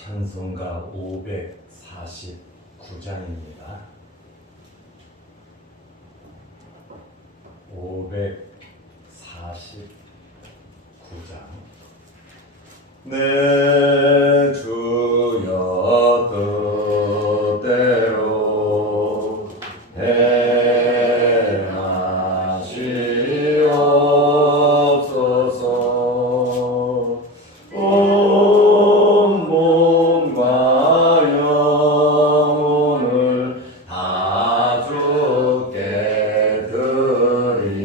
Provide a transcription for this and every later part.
찬송가 549장입니다. 549장. 내 주여 뜻대로 행하시옵소서. 온 몸과 영혼을 다 주께 드리니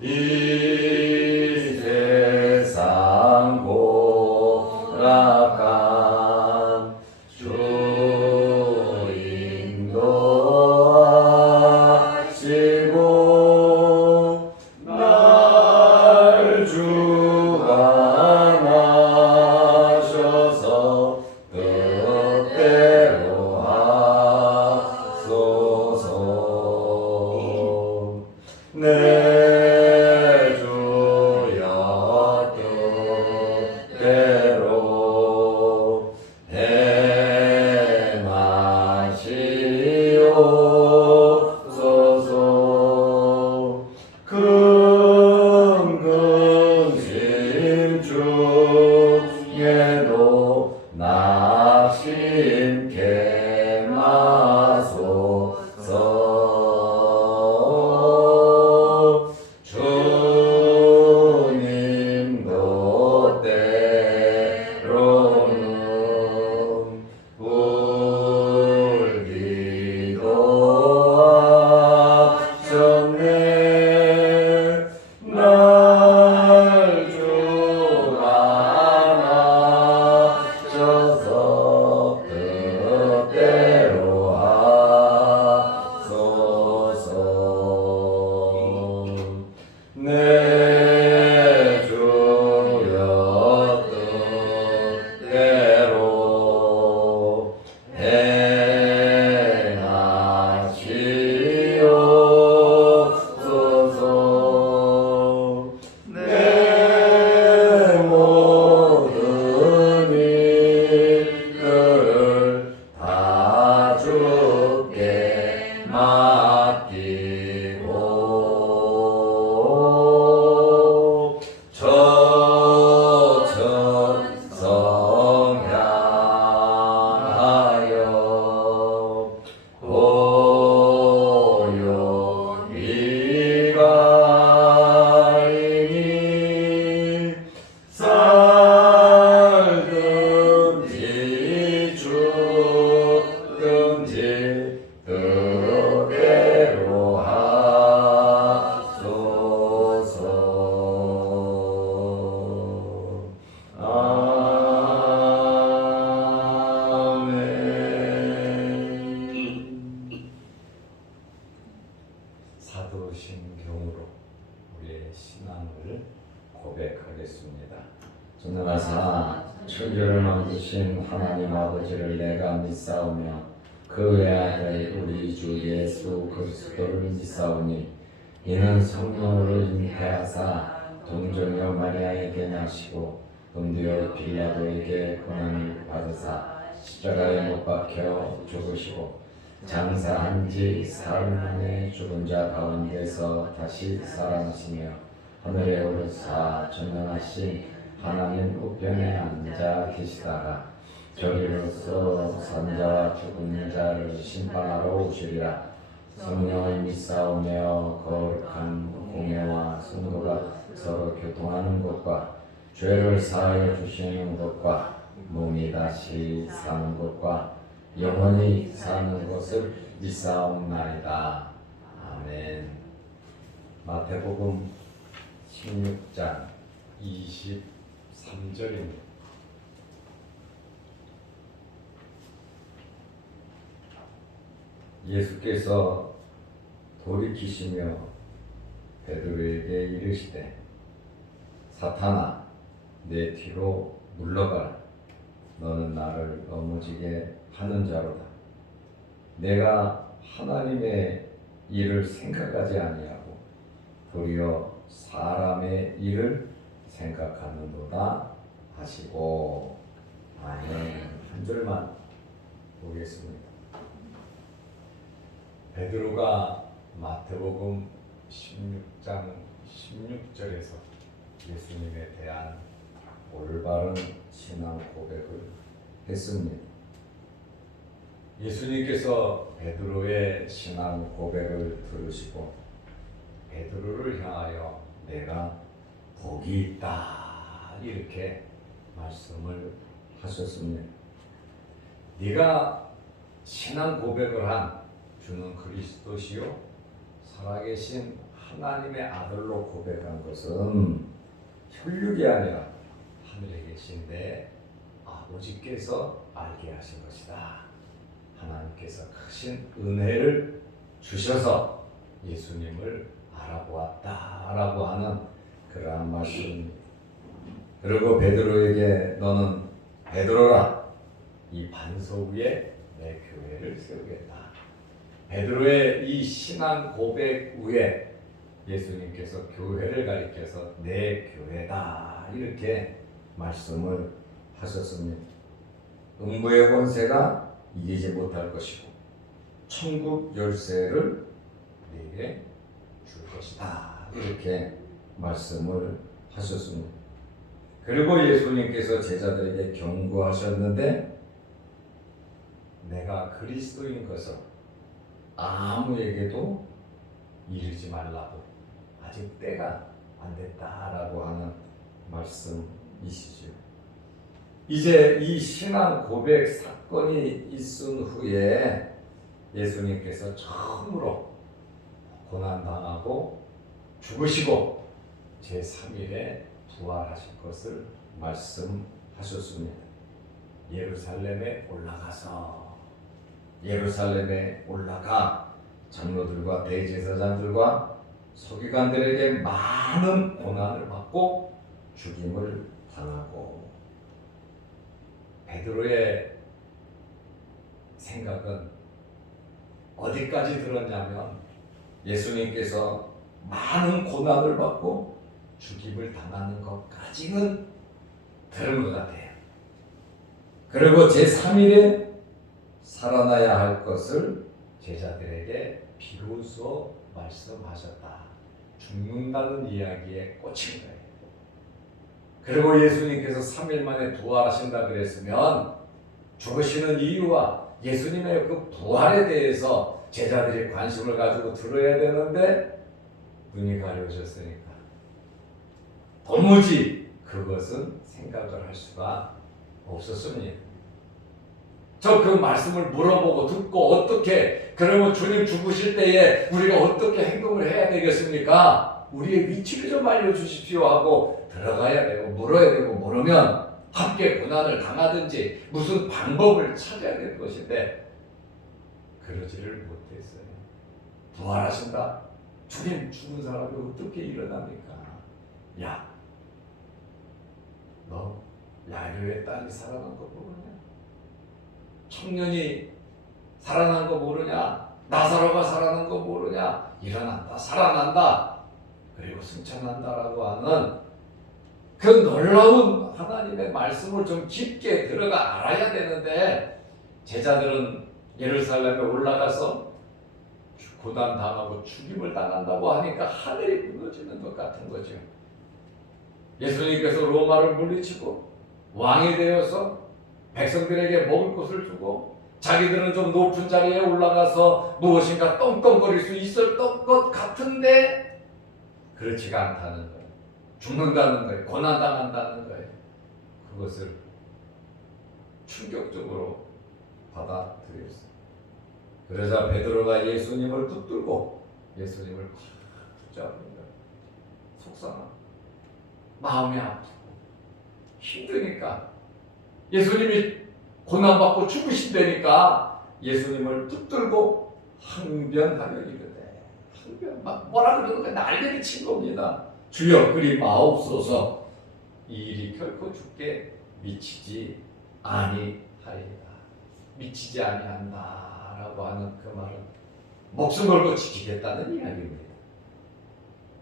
이 세상 고락한 주 인도하시고 날 주관하셔서 뜻대로 하소서. 내 주여 뜻대로 행하시옵소서. 근근심 중에도 낙심케 마소서. 주님도 때로는 울기도 하셨네. 날 주관하셔서 뜻대로 하소서. 내 주여 뜻대로 행하시옵소서. 내 모든 일들을 다 주께 맡기고 저천성 향하여 고요히 가리니 살든지 죽든지 뜻대로 하소서. 아멘. 사도신경으로 우리의 신앙을 고백하겠습니다. 전능하사 천지를 만드신 하나님 아버지를 내가 믿사오며 그 외아들 우리 주 예수 그리스도를 믿사오니 이는 성령으로 잉태하사 동정녀 마리아에게 나시고 본디오 빌라도에게 고난을 받으사 십자가에 못 박혀 죽으시고 장사한 지 사흘 만에 죽은 자 가운데서 다시 살아나시며 하늘에 오르사 전능하신 하나님 우편에 앉아 계시다가 저리로서 산자와 죽은 자를 심판하러 오시리라. 성령을 믿사오며 거룩한 공예와 성도가 서로 교통하는 것과 죄를 사하여 주시는 것과 몸이 다시 사는 것과 영원히 사는 것을 믿사옵나이다. 아멘. 마태복음 16장 23절입니다. 예수께서 돌이키시며 베드로에게 이르시되 사탄아 내 뒤로 물러가라. 너는 나를 넘어지게 하는 자로다. 내가 하나님의 일을 생각하지 아니하고 도리어 사람의 일을 생각하는도다 하시고. 아멘. 한 줄만 보겠습니다. 베드로가 마태복음 16장 16절에서 예수님에 대한 올바른 신앙 고백을 했습니다. 예수님께서 베드로의 신앙 고백을 들으시고 베드로를 향하여 내가 복이 있다 이렇게 말씀을 하셨습니다. 네가 신앙 고백을 한 주는 그리스도시요 살아계신 하나님의 아들로 고백한 것은 혈육이 아니라 하늘에 계신 내 아버지께서 알게 하신 것이다. 하나님께서 크신 은혜를 주셔서 예수님을 알아보았다라고 하는 그러한 말씀입니다. 그리고 베드로에게 너는 베드로라 이 반석 위에 내 교회를 세우겠다. 베드로의 이 신앙 고백 위에 예수님께서 교회를 가리켜서 내 교회다 이렇게 말씀을 하셨습니다. 음부의 권세가 이기지 못할 것이고 천국 열쇠를 네게 줄 것이다 이렇게 말씀을 하셨습니다. 그리고 예수님께서 제자들에게 경고하셨는데 내가 그리스도인 것을 아무에게도 이르지 말라고 아직 때가 안 됐다라고 하는 말씀이시죠. 이제 이 신앙 고백 사건이 있은 후에 예수님께서 처음으로 고난당하고 죽으시고 제3일에 부활하실 것을 말씀하셨습니다. 예루살렘에 올라가 장로들과 대제사장들과 서기관들에게 많은 고난을 받고 죽임을 당하고 베드로의 생각은 어디까지 들었냐면 예수님께서 많은 고난을 받고 죽임을 당하는 것까지는 들은 것 같아요. 그리고 제3일에 살아나야 할 것을 제자들에게 비로소 말씀하셨다. 죽는다는 이야기에 꽂힌 거예요. 그리고 예수님께서 3일 만에 부활하신다 그랬으면 죽으시는 이유와 예수님의 그 부활에 대해서 제자들이 관심을 가지고 들어야 되는데 눈이 가려졌으니까 도무지 그것은 생각을 할 수가 없었습니다. 저 그 말씀을 물어보고 듣고 어떻게 그러면 주님 죽으실 때에 우리가 어떻게 행동을 해야 되겠습니까? 우리의 위치를 좀 알려주십시오 하고 들어가야 되고 물어야 되고 물으면 함께 고난을 당하든지 무슨 방법을 찾아야 될 것인데 그러지를 못했어요. 부활하신다? 주님 죽은 사람이 어떻게 일어납니까? 야, 너 야류의 딸이 살아난 거 모르냐? 청년이 살아난 거 모르냐? 나사로가 살아난 거 모르냐? 일어난다, 살아난다, 그리고 승천한다라고 하는 그 놀라운 하나님의 말씀을 좀 깊게 들어가 알아야 되는데 제자들은 예루살렘에 올라가서 고난 당하고 죽임을 당한다고 하니까 하늘이 무너지는 것 같은 거죠. 예수님께서 로마를 물리치고 왕이 되어서 백성들에게 먹을 것을 주고 자기들은 좀 높은 자리에 올라가서 무엇인가 떵떵거릴 수 있었던 것 같은데 그렇지가 않다는 거예요. 죽는다는 거예요. 고난당한다는 거예요. 그것을 충격적으로 받아들였어요. 그러자 베드로가 예수님을 붙들고 예수님을 꽉 붙잡습니다. 속상하고 마음이 아프고 힘드니까 예수님이 고난받고 죽으신다니까 예수님을 붙들고 항변하려 이르되 항변 막 뭐라 그러는 거야. 난리를 친 겁니다. 주여 그리 마옵소서 이 일이 결코 죽게 미치지 아니하리이다. 미치지 아니한다 라고 하는 그 말은 목숨 걸고 지키겠다는 이야기입니다.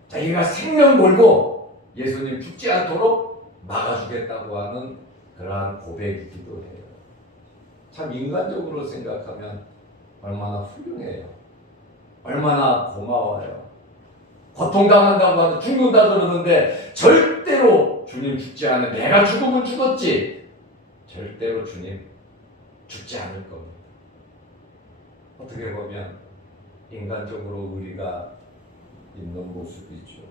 자기가 생명 걸고 예수님 죽지 않도록 막아주겠다고 하는 그러한 고백이기도 해요. 참 인간적으로 생각하면 얼마나 훌륭해요. 얼마나 고마워요. 고통당한다고 하면 죽는다 그러는데 절대로 주님 죽지 않을, 내가 죽으면 죽었지, 절대로 주님 죽지 않을 겁니다. 어떻게 보면 인간적으로 우리가 있는 모습이죠.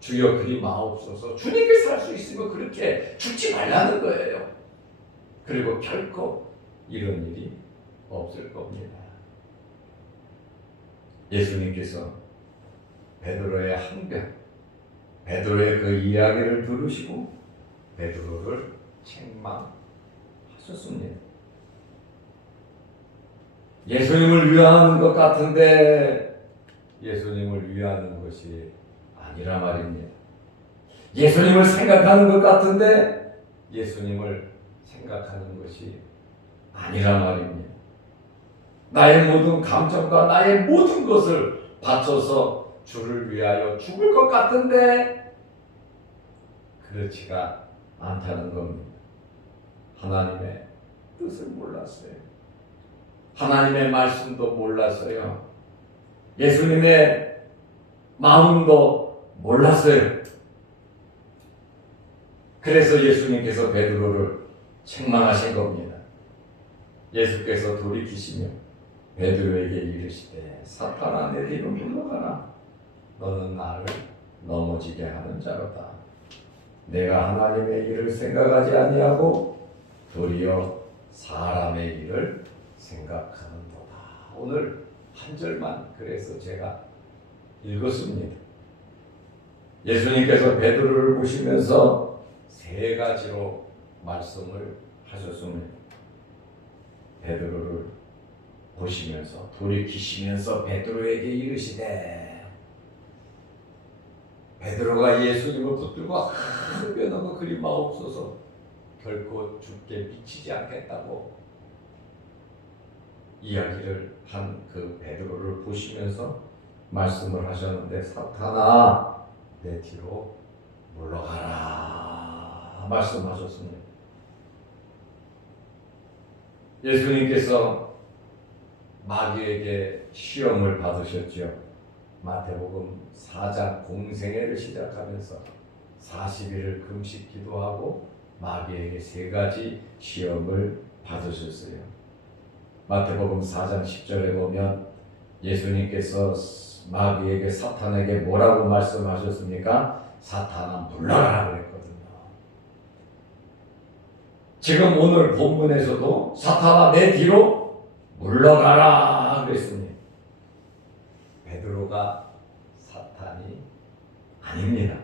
주여 그리 마옵소서. 주님께서 할 수 있으면 그렇게 죽지 말라는 거예요. 그리고 결코 이런 일이 없을 겁니다. 예수님께서 베드로의 항변, 베드로의 그 이야기를 들으시고 베드로를 책망하셨습니다. 예수님을 위하는 것 같은데 예수님을 위하는 것이 아니라 말입니다. 예수님을 생각하는 것 같은데 예수님을 생각하는 것이 아니라 말입니다. 나의 모든 감정과 나의 모든 것을 바쳐서 주를 위하여 죽을 것 같은데 그렇지가 않다는 겁니다. 하나님의 뜻을 몰랐어요. 하나님의 말씀도 몰랐어요. 예수님의 마음도 몰랐어요. 그래서 예수님께서 베드로를 책망하신 겁니다. 예수께서 돌이키시며 베드로에게 이르시되 사탄아 내 뒤로 물러가라. 너는 나를 넘어지게 하는 자로다. 내가 하나님의 일을 생각하지 아니하고 도리어 사람의 일을 생각하는도다. 오늘 한 절만 그래서 제가 읽었습니다. 예수님께서 베드로를 보시면서 세 가지로 말씀을 하셨습니다. 베드로를 보시면서 돌이키시면서 베드로에게 이르시되, 베드로가 예수님을 붙들고 흡연하고 그리 마옵소서, 결코 죽게 미치지 않겠다고 이야기를 한 그 베드로를 보시면서 말씀을 하셨는데, 사탄아 내 뒤로 물러가라 말씀하셨습니다. 예수님께서 마귀에게 시험을 받으셨죠. 마태복음 4장 공생애를 시작하면서 40일을 금식 기도하고 마귀에게 세 가지 시험을 받으셨어요. 마태복음 4장 10절에 보면 예수님께서 마귀에게, 사탄에게 뭐라고 말씀하셨습니까? 사탄아 물러가라 그랬거든요. 지금 오늘 본문에서도 사탄아 내 뒤로 물러가라 그랬습니다. 베드로가 사탄이 아닙니다.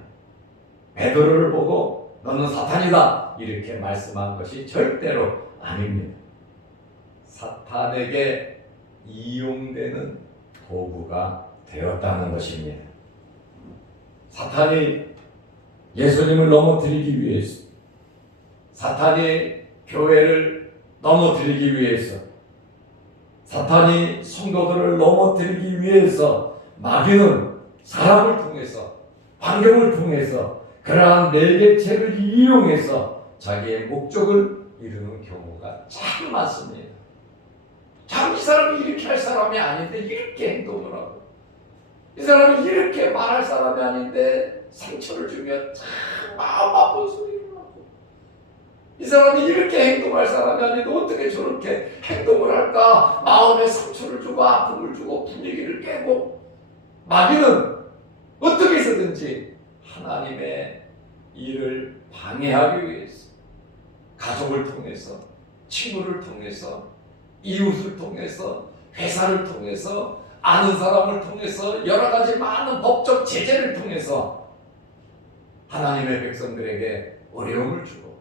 베드로를 보고 너는 사탄이다 이렇게 말씀한 것이 절대로 아닙니다. 사탄에게 이용되는 도구가 되었다는 것입니다. 사탄이 예수님을 넘어뜨리기 위해서, 사탄이 교회를 넘어뜨리기 위해서, 사탄이 성도들을 넘어뜨리기 위해서 마귀는 사람을 통해서, 환경을 통해서, 그러한 매개체를 이용해서 자기의 목적을 이루는 경우가 참 많습니다. 참 이 사람이 이렇게 할 사람이 아닌데 이렇게 행동을 하고, 이 사람이 이렇게 말할 사람이 아닌데 상처를 주면 참 마음 아픈 소리를 하고, 이 사람이 이렇게 행동할 사람이 아닌데 어떻게 저렇게 행동을 할까 마음에 상처를 주고 아픔을 주고 분위기를 깨고, 마귀는 어떻게 해서든지 하나님의 일을 방해하기 위해서 가족을 통해서, 친구를 통해서, 이웃을 통해서, 회사를 통해서, 아는 사람을 통해서, 여러 가지 많은 법적 제재를 통해서 하나님의 백성들에게 어려움을 주고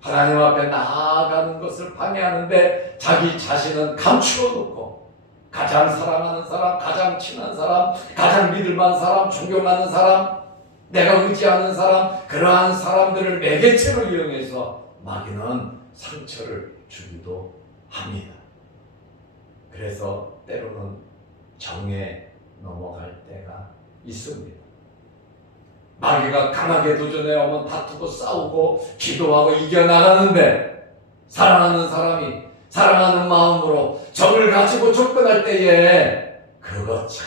하나님 앞에 나아가는 것을 방해하는데, 자기 자신은 감추어 놓고 가장 사랑하는 사람, 가장 친한 사람, 가장 믿을만한 사람, 존경하는 사람, 내가 의지하는 사람, 그러한 사람들을 매개체로 이용해서 마귀는 상처를 주기도 합니다. 그래서 때로는 정에 넘어갈 때가 있습니다. 마귀가 강하게 도전해오면 다투고 싸우고 기도하고 이겨나가는데, 사랑하는 사람이 사랑하는 마음으로 정을 가지고 접근할 때에 그것 참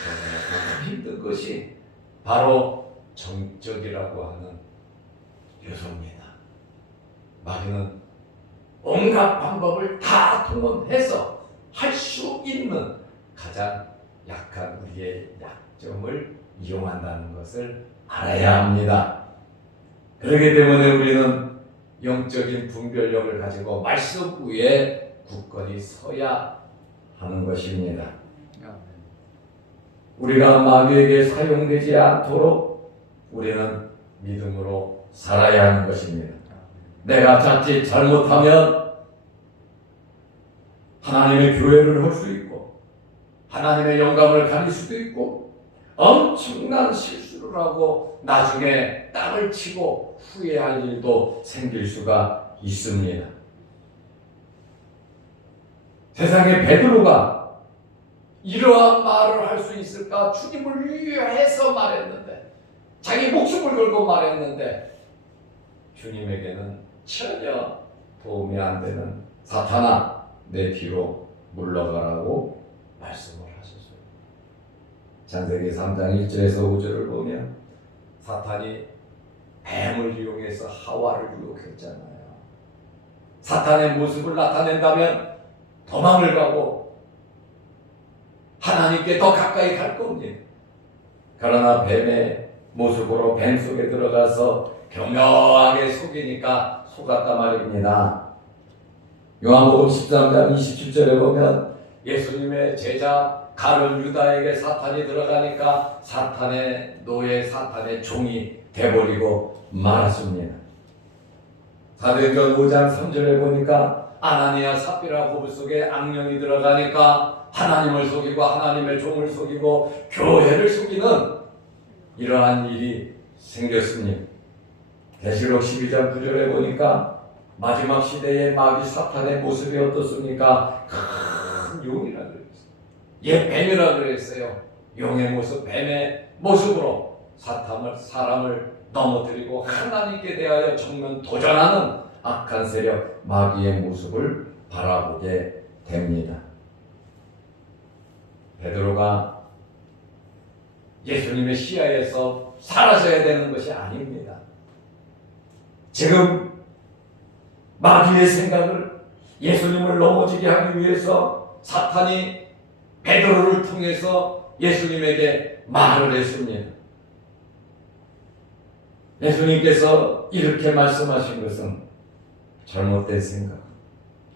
힘든 것이 바로 정적이라고 하는 요소입니다. 마귀는 온갖 방법을 다 동원해서 할 수 있는 가장 약한 우리의 약점을 이용한다는 것을 알아야 합니다. 그렇기 때문에 우리는 영적인 분별력을 가지고 말씀 위에 굳건히 서야 하는 것입니다. 우리가 마귀에게 사용되지 않도록 우리는 믿음으로 살아야 하는 것입니다. 내가 자칫 잘못하면 하나님의 교회를 할 수 있고 하나님의 영광을 가릴 수도 있고 엄청난 실수를 하고 나중에 땅을 치고 후회할 일도 생길 수가 있습니다. 세상에 베드로가 이러한 말을 할 수 있을까? 주님을 위해서 말했는데, 자기 목숨을 걸고 말했는데, 주님에게는 전혀 도움이 안 되는 사탄아, 내 뒤로 물러가라고 말씀을 하셨어요. 창세기 3장 1절에서 5절을 보면 사탄이 뱀을 이용해서 하와를 유혹했잖아요. 사탄의 모습을 나타낸다면 도망을 가고 하나님께 더 가까이 갈 겁니다. 그러나 뱀의 모습으로 뱀 속에 들어가서 교묘하게 속이니까 속았단 말입니다. 요한복음 13장 27절에 보면 예수님의 제자 가룟 유다에게 사탄이 들어가니까 사탄의 노예, 사탄의 종이 돼버리고 말았습니다. 사도행전 5장 3절에 보니까 아나니아 삽비라 고부 속에 악령이 들어가니까 하나님을 속이고 하나님의 종을 속이고 교회를 속이는 이러한 일이 생겼습니다. 계시록 12장 9절에 보니까 마지막 시대의 마귀 사탄의 모습이 어떻습니까? 큰 용이라 그랬어요. 뱀이라 그랬어요. 용의 모습, 뱀의 모습으로 사람을 넘어뜨리고 하나님께 대하여 정면 도전하는 악한 세력 마귀의 모습을 바라보게 됩니다. 베드로가 예수님의 시야에서 사라져야 되는 것이 아닙니다. 지금 마귀의 생각을 예수님을 넘어지게 하기 위해서 사탄이 베드로를 통해서 예수님에게 말을 했습니다. 예수님께서 이렇게 말씀하신 것은 잘못된 생각,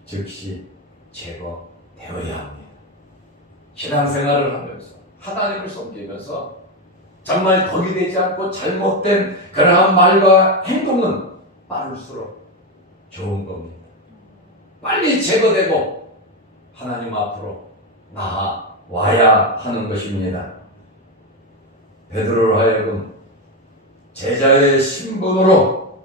즉시 제거되어야 합니다. 신앙생활을 하면서 하나님을 섬기면서 정말 덕이 되지 않고 잘못된 그러한 말과 행동은 빠를수록 좋은 겁니다. 빨리 제거되고 하나님 앞으로 나아와야 하는 것입니다. 베드로로 하여금 제자의 신분으로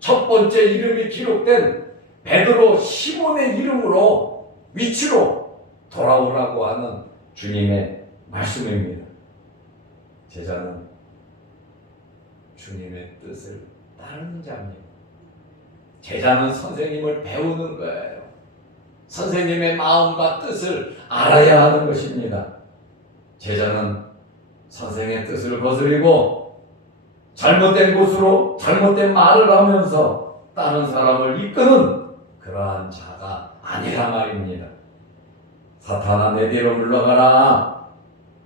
첫 번째 이름이 기록된 베드로 시몬의 이름으로 위치로 돌아오라고 하는 주님의 말씀입니다. 제자는 주님의 뜻을 따르는 자입니다. 제자는 선생님을 배우는 거예요. 선생님의 마음과 뜻을 알아야 하는 것입니다. 제자는 선생의 뜻을 거스리고 잘못된 곳으로 잘못된 말을 하면서 다른 사람을 이끄는 그러한 자가 아니란 말입니다. 사탄아, 내 뒤로 물러가라.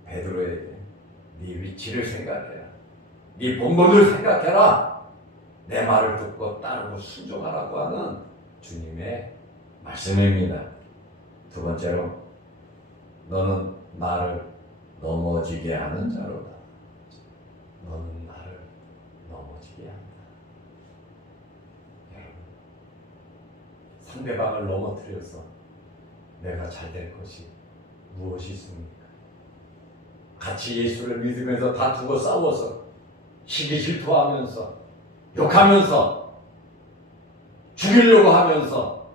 베드로에게 네 위치를 생각해라. 네 본분을 생각해라. 내 말을 듣고 따르고 순종하라고 하는 주님의 말씀입니다. 두 번째로, 너는 나를 넘어지게 하는 자로다. 너는 나를 넘어지게 한다. 여러분, 상대방을 넘어뜨려서 내가 잘 될 것이 무엇이 있습니까? 같이 예수를 믿으면서 다투고 싸워서 시기 질투하면서 욕하면서 죽이려고 하면서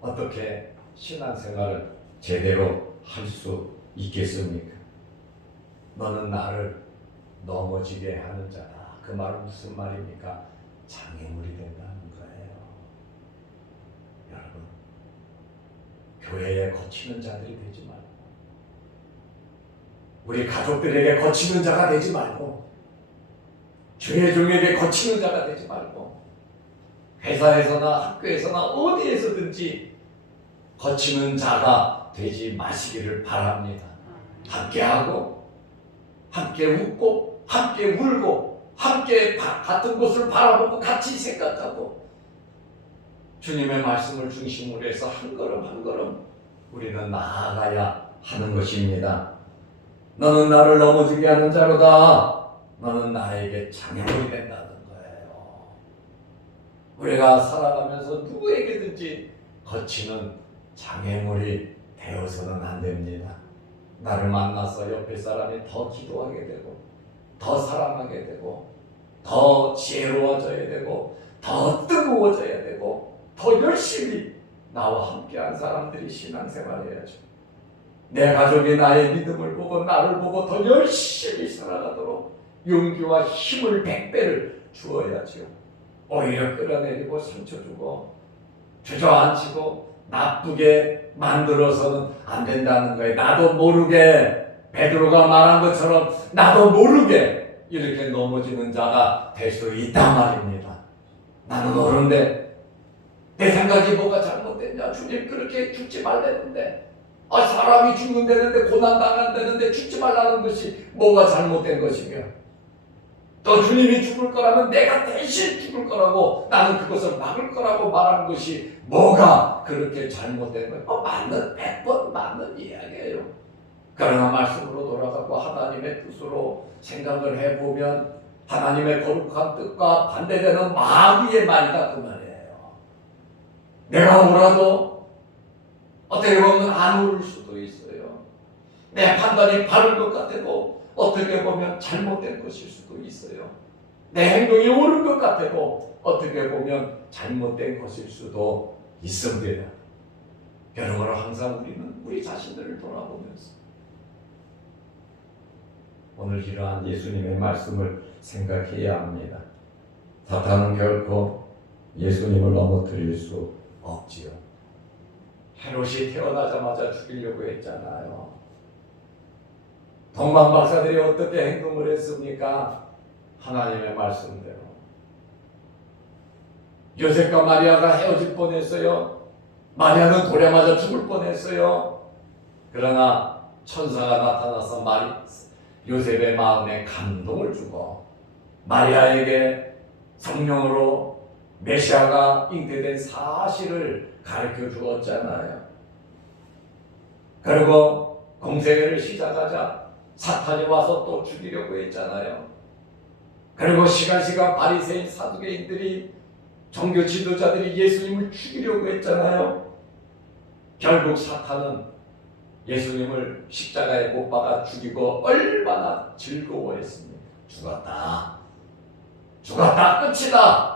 어떻게 신앙생활을 제대로 할 수 있겠습니까? 너는 나를 넘어지게 하는 자다. 그 말은 무슨 말입니까? 장애물이 된다는 거예요. 여러분, 교회에 거치는 자들이 되지 말고, 우리 가족들에게 거치는 자가 되지 말고, 교회 종에게 거치는 자가 되지 말고, 회사에서나 학교에서나 어디에서든지 거치는 자가 되지 마시기를 바랍니다. 함께하고, 함께 웃고, 함께 울고, 함께 같은 곳을 바라보고 같이 생각하고, 주님의 말씀을 중심으로 해서 한 걸음 한 걸음 우리는 나아가야 하는 것입니다. 너는 나를 넘어지게 하는 자로다. 너는 나에게 장애물이 된다는 거예요. 우리가 살아가면서 누구에게든지 거치는 장애물이 되어서는 안 됩니다. 나를 만나서 옆에 사람이 더 기도하게 되고, 더 사랑하게 되고, 더 지혜로워져야 되고, 더 뜨거워져야 되고, 더 열심히 나와 함께한 사람들이 신앙생활해야죠. 내 가족이 나의 믿음을 보고 나를 보고 더 열심히 살아가도록 용기와 힘을 100배를 주어야죠. 오히려 끌어내리고 상처 주고 주저앉히고 나쁘게 만들어서는 안 된다는 거예요. 나도 모르게 베드로가 말한 것처럼 나도 모르게 이렇게 넘어지는 자가 될 수 있단 말입니다. 나는 옳은데 내 생각이 뭐가 잘못됐냐? 주님 그렇게 죽지 말랬는데, 사람이 죽는다는데 고난당한다는데 죽지 말라는 것이 뭐가 잘못된 것이며, 또 주님이 죽을 거라면 내가 대신 죽을 거라고, 나는 그것을 막을 거라고 말하는 것이 뭐가 그렇게 잘못된 거예요? 맞는 100번 맞는 이야기예요. 그러나 말씀으로 돌아가고 하나님의 뜻으로 생각을 해보면 하나님의 거룩한 뜻과 반대되는 마귀의 말이다 그 말이에요. 내가 오라도 어떻게 보면 안 오를 수도 있어요. 내 판단이 바른 것 같아도 어떻게 보면 잘못된 것일 수도 있어요. 내 행동이 옳은 것 같아도 어떻게 보면 잘못된 것일 수도 있습니다. 그러므로 항상 우리는 우리 자신들을 돌아보면서 오늘 이러한 예수님의 말씀을 생각해야 합니다. 사탄은 결코 예수님을 넘어뜨릴 수 없지요. 헤롯이 태어나자마자 죽이려고 했잖아요. 동방 박사들이 어떻게 행동을 했습니까? 하나님의 말씀대로. 요셉과 마리아가 헤어질 뻔했어요. 마리아는 돌에 맞아 죽을 뻔했어요. 그러나 천사가 나타나서 요셉의 마음에 감동을 주고 마리아에게 성령으로 메시아가 잉태된 사실을 가르쳐 주었잖아요. 그리고 공생애를 시작하자 사탄이 와서 또 죽이려고 했잖아요. 그리고 시간 바리새인 사두개인들이 종교 지도자들이 예수님을 죽이려고 했잖아요. 결국 사탄은 예수님을 십자가에 못 박아 죽이고 얼마나 즐거워했습니까? 죽었다 끝이다.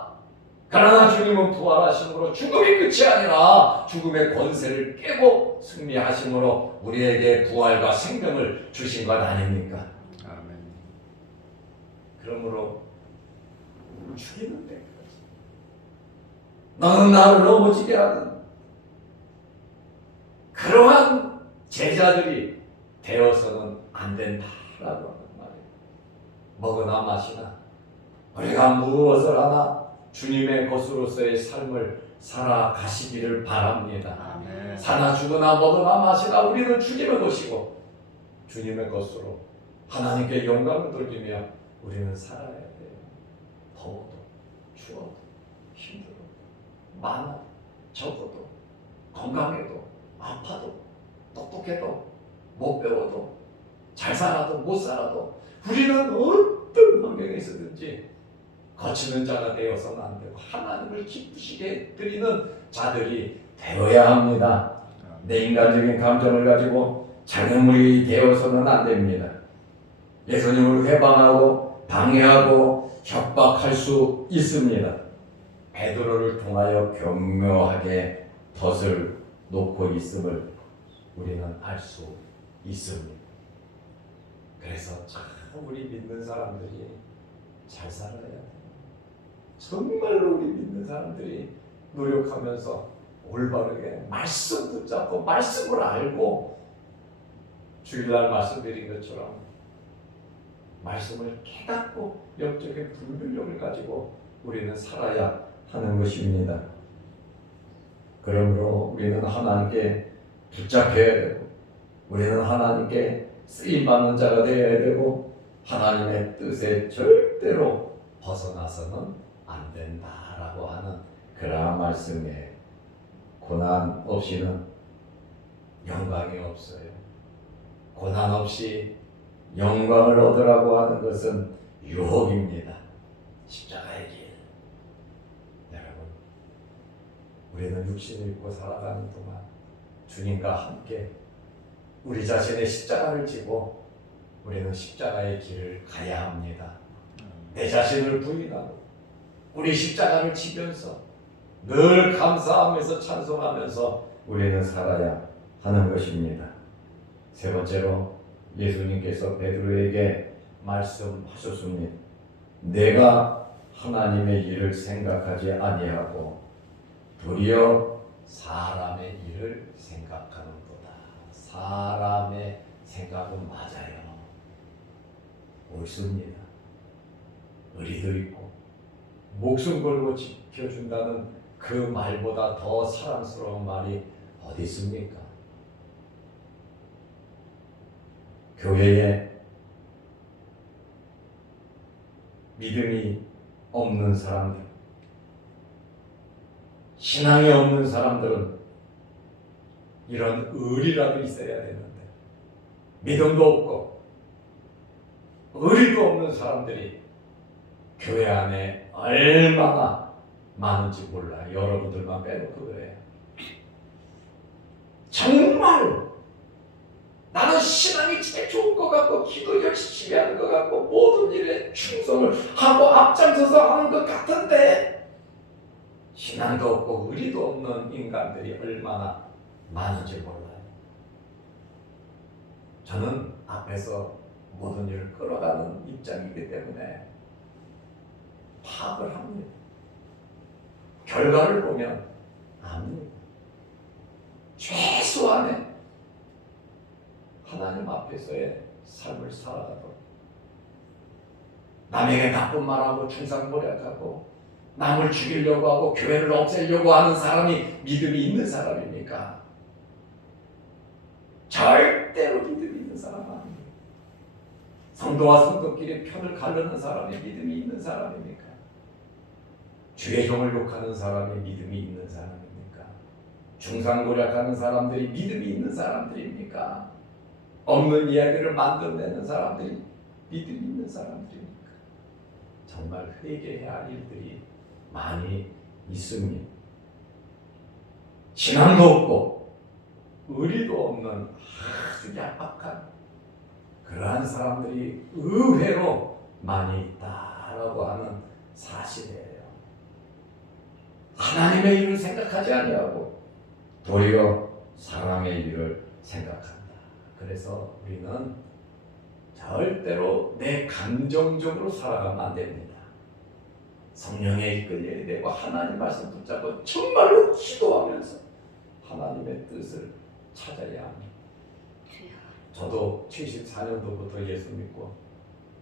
그러나 주님은 부활하심으로 죽음이 끝이 아니라 죽음의 권세를 깨고 승리하심으로 우리에게 부활과 생명을 주신 것 아닙니까? 아멘. 그러므로 죽이는 데까지 너는 나를 넘어지게 하는 그러한 제자들이 되어서는 안 된다라고 하는 말이에요. 먹으나 마시나 우리가 무엇을 하나 주님의 것으로서의 삶을 살아가시기를 바랍니다. 아멘. 사나 죽으나 먹으나 마시나 우리는 주님의 것이고 주님의 것으로 하나님께 영광을 돌리며 우리는 살아야 돼요. 더워도 추워도 힘들어도 많아도 적어도 건강해도 아파도 똑똑해도 못 배워도 잘 살아도 못 살아도 우리는 어떤 환경에 있었든지 거치는 자가 되어서는 안 되고 하나님을 기쁘시게 드리는 자들이 되어야 합니다. 내 인간적인 감정을 가지고 장애물이 되어서는 안 됩니다. 예수님을 회방하고 방해하고 협박할 수 있습니다. 베드로를 통하여 교묘하게 덫을 놓고 있음을 우리는 알 수 있습니다. 그래서 참 우리 믿는 사람들이 잘 살아야 돼요. 정말로 우리 믿는 사람들이 노력하면서 올바르게 말씀 붙잡고 말씀을 알고 주일날 말씀드린 것처럼 말씀을 깨닫고 영적인 분별력을 가지고 우리는 살아야 하는 것입니다. 그러므로 우리는 하나님께 붙잡혀야 되고 우리는 하나님께 쓰임받는 자가 되어야 되고 하나님의 뜻에 절대로 벗어나서는 안 된다라고 하는 그러한 말씀에 고난 없이는 영광이 없어요. 고난 없이 영광을 얻으라고 하는 것은 유혹입니다. 십자가의 길. 여러분, 우리는 육신을 입고 살아가는 동안 주님과 함께 우리 자신의 십자가를 지고 우리는 십자가의 길을 가야 합니다. 내 자신을 부인하고 우리 십자가를 지면서 늘 감사하면서 찬송하면서 우리는 살아야 하는 것입니다. 세 번째로 예수님께서 베드로에게 말씀하셨습니다. 내가 하나님의 일을 생각하지 아니하고 도리어 사람의 일을 생각하는도다. 사람의 생각은 맞아요. 옳습니다. 의리도 있고 목숨 걸고 지켜준다는 그 말보다 더 사랑스러운 말이 어디 있습니까? 교회에 믿음이 없는 사람들, 신앙이 없는 사람들은 이런 의리라도 있어야 되는데 믿음도 없고 의리도 없는 사람들이 교회 안에 얼마나 많은지 몰라요. 여러분들만 빼놓고 그래요. 정말 나는 신앙이 제일 좋은 것 같고 기도 열심히 하는 것 같고 모든 일에 충성을 하고 앞장서서 하는 것 같은데 신앙도 없고 의리도 없는 인간들이 얼마나 많은지 몰라요. 저는 앞에서 모든 일을 끌어가는 입장이기 때문에 파악을 합니다. 결과를 보면 압니다. 최소한의 하나님 앞에서의 삶을 살아가도록 남에게 나쁜 말하고 충상고략하고 남을 죽이려고 하고 교회를 없애려고 하는 사람이 믿음이 있는 사람입니까? 절대로 믿음이 있는 사람 아닙니다. 성도와 성도끼리 편을 가르는 사람이 믿음이 있는 사람입니까? 주의 종을 욕하는 사람이 믿음이 있는 사람입니까? 충상고략하는 사람들이 믿음이 있는 사람들입니까? 없는 이야기를 만들어내는 사람들이 믿음이 있는 사람들입니까? 정말 회개해야 할 일들이 많이 있습니다. 신앙도 없고 의리도 없는 아주 얄팍한 그러한 사람들이 의외로 많이 있다라고 하는 사실이에요. 하나님의 일을 생각하지 아니하고 도리어 사람의 일을 생각한다. 그래서 우리는 절대로 내 감정적으로 살아가면 안 됩니다. 성령에 이끌려야 되고 하나님 말씀 붙잡고 정말로 기도하면서 하나님의 뜻을 찾아야 합니다. 저도 74년도부터 예수 믿고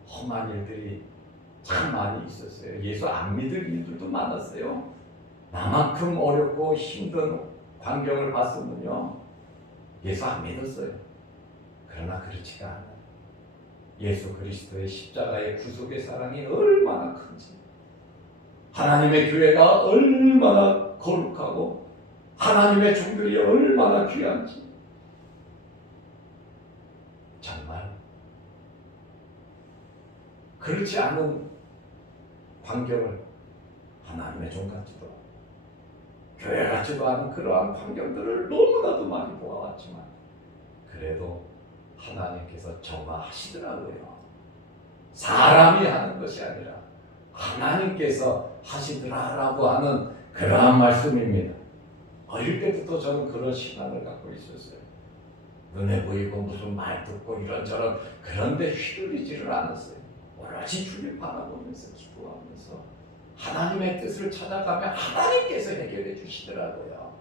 험한 일들이 참 많이 있었어요. 예수 안 믿을 일들도 많았어요. 나만큼 어렵고 힘든 환경을 봤으면요 예수 안 믿었어요. 그러나 그렇지가 않아요. 예수 그리스도의 십자가의 구속의 사랑이 얼마나 큰지, 하나님의 교회가 얼마나 거룩하고 하나님의 종들이 얼마나 귀한지 정말 그렇지 않은 환경을 하나님의 종 같지도 교회 같지도 않은 그러한 환경들을 너무나도 많이 보아왔지만 그래도 하나님께서 정화하시더라고요. 사람이 하는 것이 아니라 하나님께서 하시더라라고 하는 그러한 말씀입니다. 어릴 때부터 저는 그런 신앙을 갖고 있었어요. 눈에 보이고 무슨 말 듣고 이런저런 그런데 휘둘리지를 않았어요. 오로지 주님 바라보면서 기도하면서 하나님의 뜻을 찾아가면 하나님께서 해결해 주시더라고요.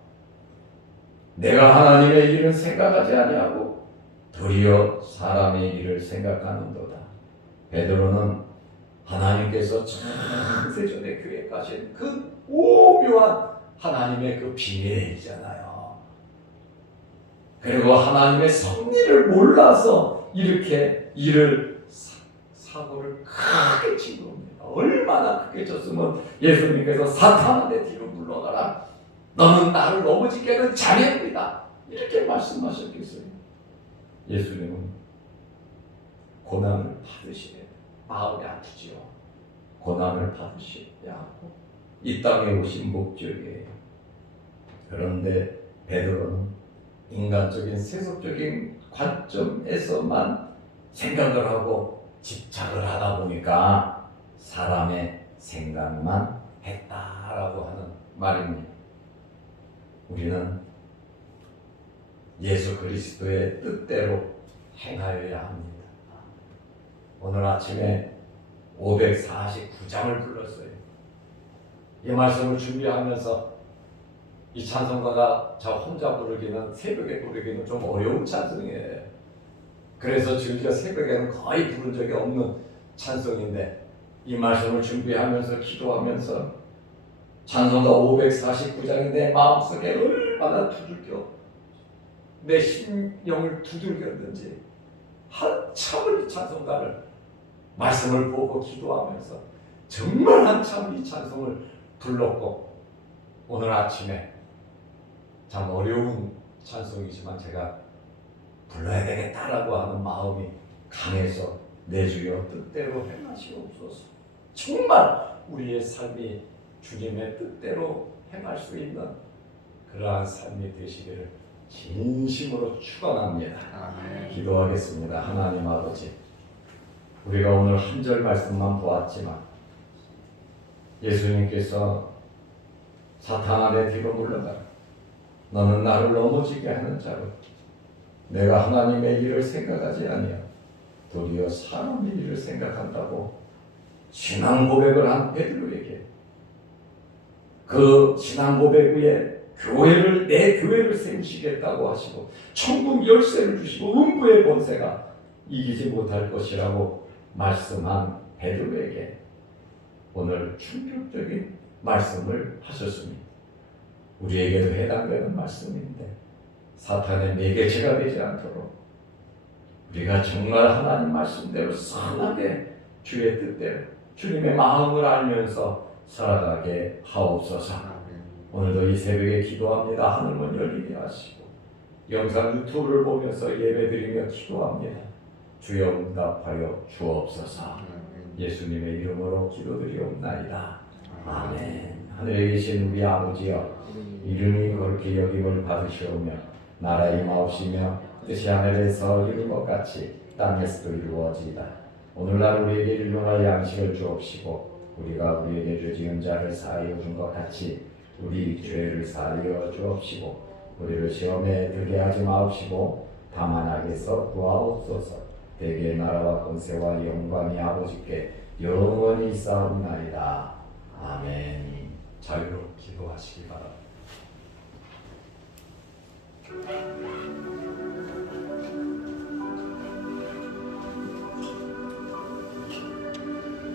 내가 하나님의 일을 생각하지 아니하고 도리어 사람의 일을 생각하는도다. 베드로는 하나님께서 창세전에 계획하신 그 오묘한 하나님의 그 비밀이잖아요. 그리고 하나님의 섭리를 몰라서 이렇게 일을 사고를 크게 친 겁니다. 얼마나 크게 쳤으면 예수님께서 사탄한테 뒤로 물러가라. 너는 나를 넘어지게 하는 자녀입니다. 이렇게 말씀하셨겠어요. 예수님은 고난을 받으시래. 마음이 아프지요. 고난을 받으셔야 하고 이 땅에 오신 목적이에요. 그런데 베드로는 인간적인 세속적인 관점에서만 생각을 하고 집착을 하다 보니까 사람의 생각만 했다라고 하는 말입니다. 우리는 예수 그리스도의 뜻대로 행하여야 합니다. 오늘 아침에 549장을 불렀어요. 이 말씀을 준비하면서 이 찬송가가 저 혼자 부르기는 새벽에 부르기는 좀 어려운 찬송이에요. 그래서 즐겨 새벽에는 거의 부른 적이 없는 찬송인데 이 말씀을 준비하면서 기도하면서 찬송가 549장인데 마음속에 얼마나 두들겨 내 심령을 두들겼는지 한참을 이 찬송가를 말씀을 보고 기도하면서 정말 한참 이 찬송을 불렀고 오늘 아침에 참 어려운 찬송이지만 제가 불러야 되겠다라고 하는 마음이 강해서 내 주여 뜻대로 행하시옵소서. 정말 우리의 삶이 주님의 뜻대로 행할 수 있는 그러한 삶이 되시기를 진심으로 축원합니다. 기도하겠습니다. 하나님 아버지, 우리가 오늘 한 절 말씀만 보았지만 예수님께서 사탄아 내 뒤로 물러가라. 너는 나를 넘어지게 하는 자로 내가 하나님의 일을 생각하지 아니하고 도리어 사람의 일을 생각한다고 신앙 고백을 한 베드로에게 그 신앙 고백 위에 내 교회를 세우시겠다고 하시고 천국 열쇠를 주시고 음부의 권세가 이기지 못할 것이라고 말씀한 베드로에게 오늘 충격적인 말씀을 하셨습니다. 우리에게도 해당되는 말씀인데 사탄의 매개체가 되지 않도록 우리가 정말 하나님 말씀대로 선하게 주의 뜻대로 주님의 마음을 알면서 살아가게 하옵소서. 오늘도 이 새벽에 기도합니다. 하늘문 열리게 하시고 영상 유튜브를 보면서 예배드리며 기도합니다. 주여 응답하여 주옵소서. 예수님의 이름으로 기도드리옵나이다. 아멘. 하늘에 계신 우리 아버지여, 이름이 거룩히 여김을 받으시오며 나라 임하옵시며 뜻이 하늘에서 이룬 것 같이 땅에서도 이루어지이다. 오늘날 우리에게 일용할 양식을 주옵시고 우리가 우리에게 죄 지은 자를 사하여 준 것 같이 우리 죄를 사하여 주옵시고 우리를 시험에 들게 하지 마옵시고 다만 악에서 구하옵소서. 대개의 나라와 권세와 영광이 아버지께 영원히 있사옵나이다. 아멘. 자유로 기도하시기 바랍니다.